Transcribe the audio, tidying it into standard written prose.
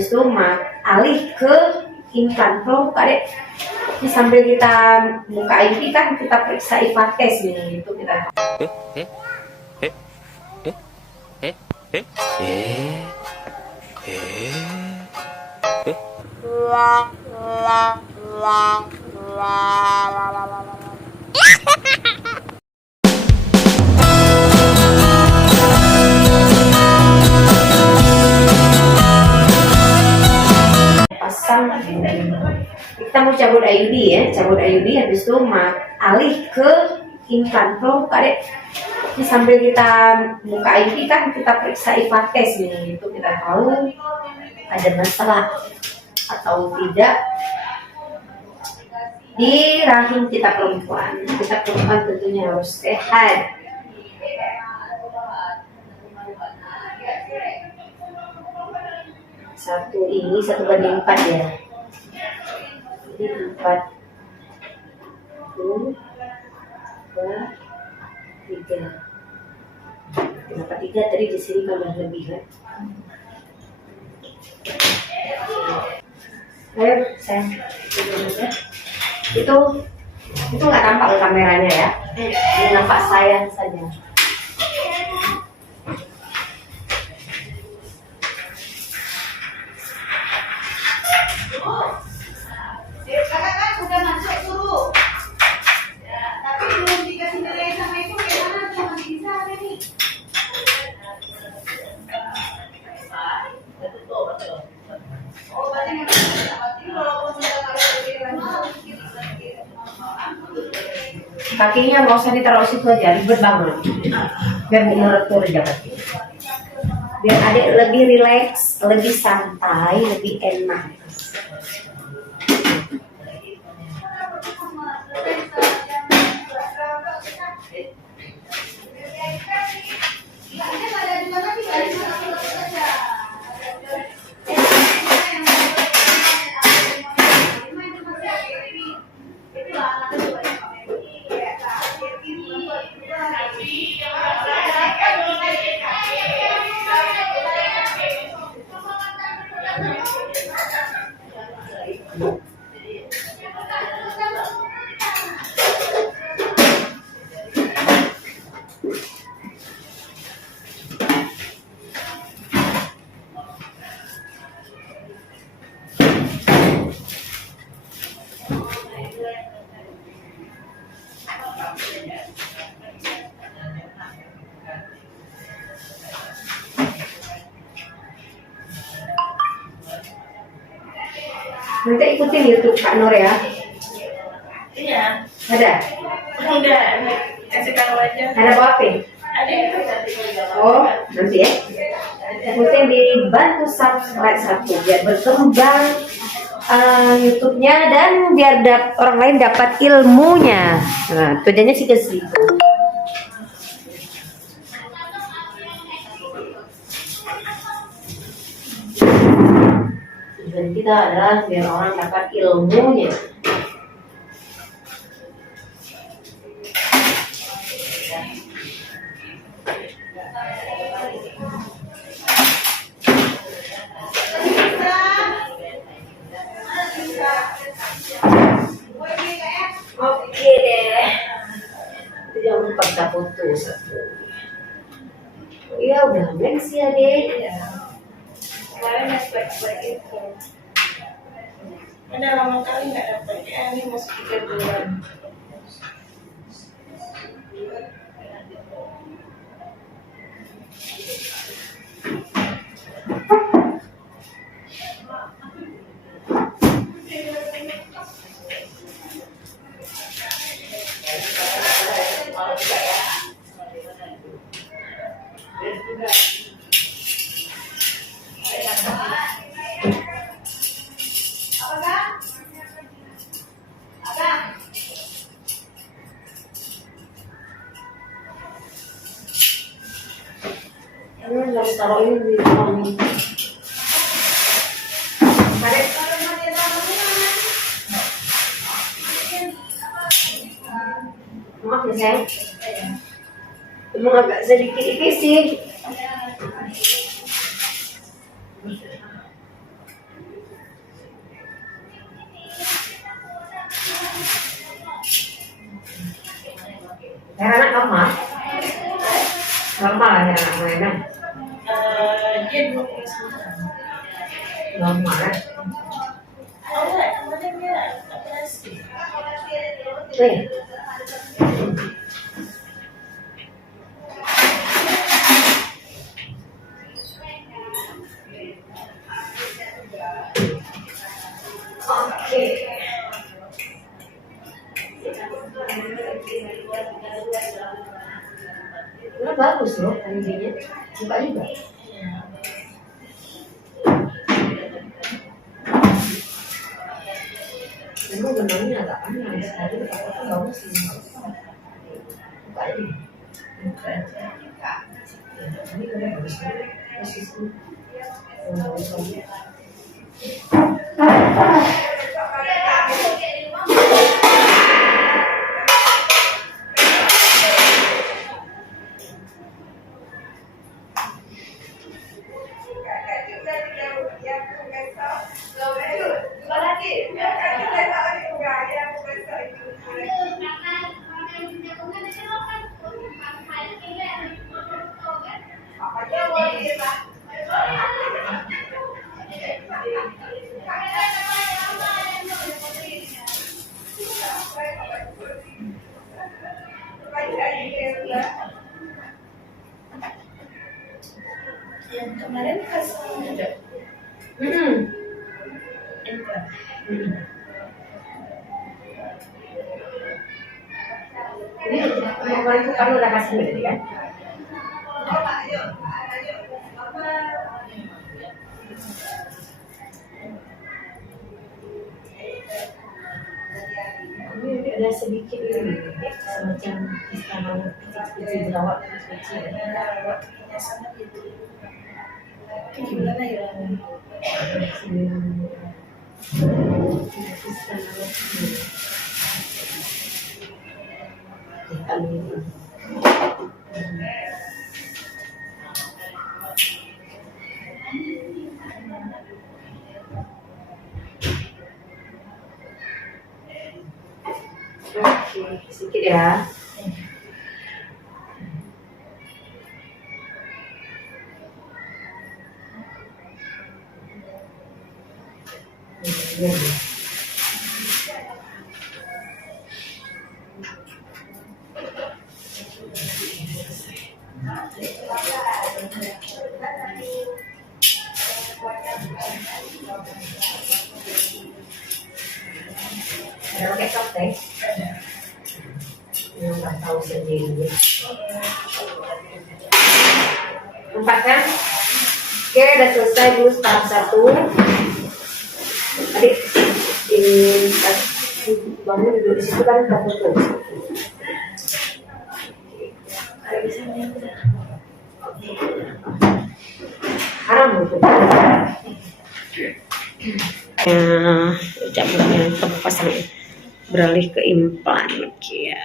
habis itu alih ke implan. Kalau buka deh, ini sambil kita buka IUD kan kita periksa IVA test nih, itu kita. Pasang, kita mau cabut IUD ya, cabut IUD habis itu alih ke implan. Kalau buka deh, ini sambil kita buka IUD kan kita periksa IVA test nih, itu kita tahu ada masalah atau tidak di rahim kita perempuan. Kita perempuan tentunya harus sehat. Satu ini 1:4 ya. Jadi 4, 2, 3. Kenapa 3 tadi di sini kalau lebih kan? Ayo sayang, itu nggak tampak kameranya ya, ini nampak saya saja. Kakak kan udah masuk suruh, ya, tapi belum dikasih nilai sama itu gimana tuh, masih bisa ada nih. Oh berarti walaupun sudah Kakinya nggak usah ditaruh situ aja, ribet banget. Biar mengatur aja kaki. Biar adik lebih rileks, lebih santai, lebih enak. Nanti ikutin YouTube Kak Nur ya. Iya. Ada? Enggak, kasih tahu aja. Ada apa? Ada yang Oh, nanti ya. Ikutin, dibantu subscribe satu biar berkembang YouTube-nya dan biar orang lain dapat ilmunya. Nah, tujuannya sih ke situ. Tujuan kita adalah biar orang dapat ilmunya. Oke deh. Jangan lupa kita foto satu. Iya udah next ya deh. kemarin aspek-aspek itu. Ada lama kali nggak dapat, ini masih 3 bulan. Harus taruh ini di ruang ini. Maaf ya sayang, emang agak sedikit ini sih. anak mainan Dia 12 bulan. normal kan? Oh enggak, kemarin dia operasi. Oke. Ini bagus loh anjingnya. Suka juga. Memang benangnya agak panas, tadi aku bagus sih. Suka aja. Buka aja. Ini udah bagus banget. Masih sih. Yang kemarin pas ada. Enggak. Ini kemarin tuh kamu udah kasih berarti kan? Ini ada sedikit ini semacam istana kecil-kecil jerawat kecil. Itu gimana ya? Oke, sedikit ya. Ada pakai softtek? Yang nggak tahu sendiri. Empat kan? Oke, udah selesai dulu tahap 1. Adik, bangun duduk di situ kan kita foto. Ada di sini. Haram itu. Jam yang pasang beralih ke implan ya.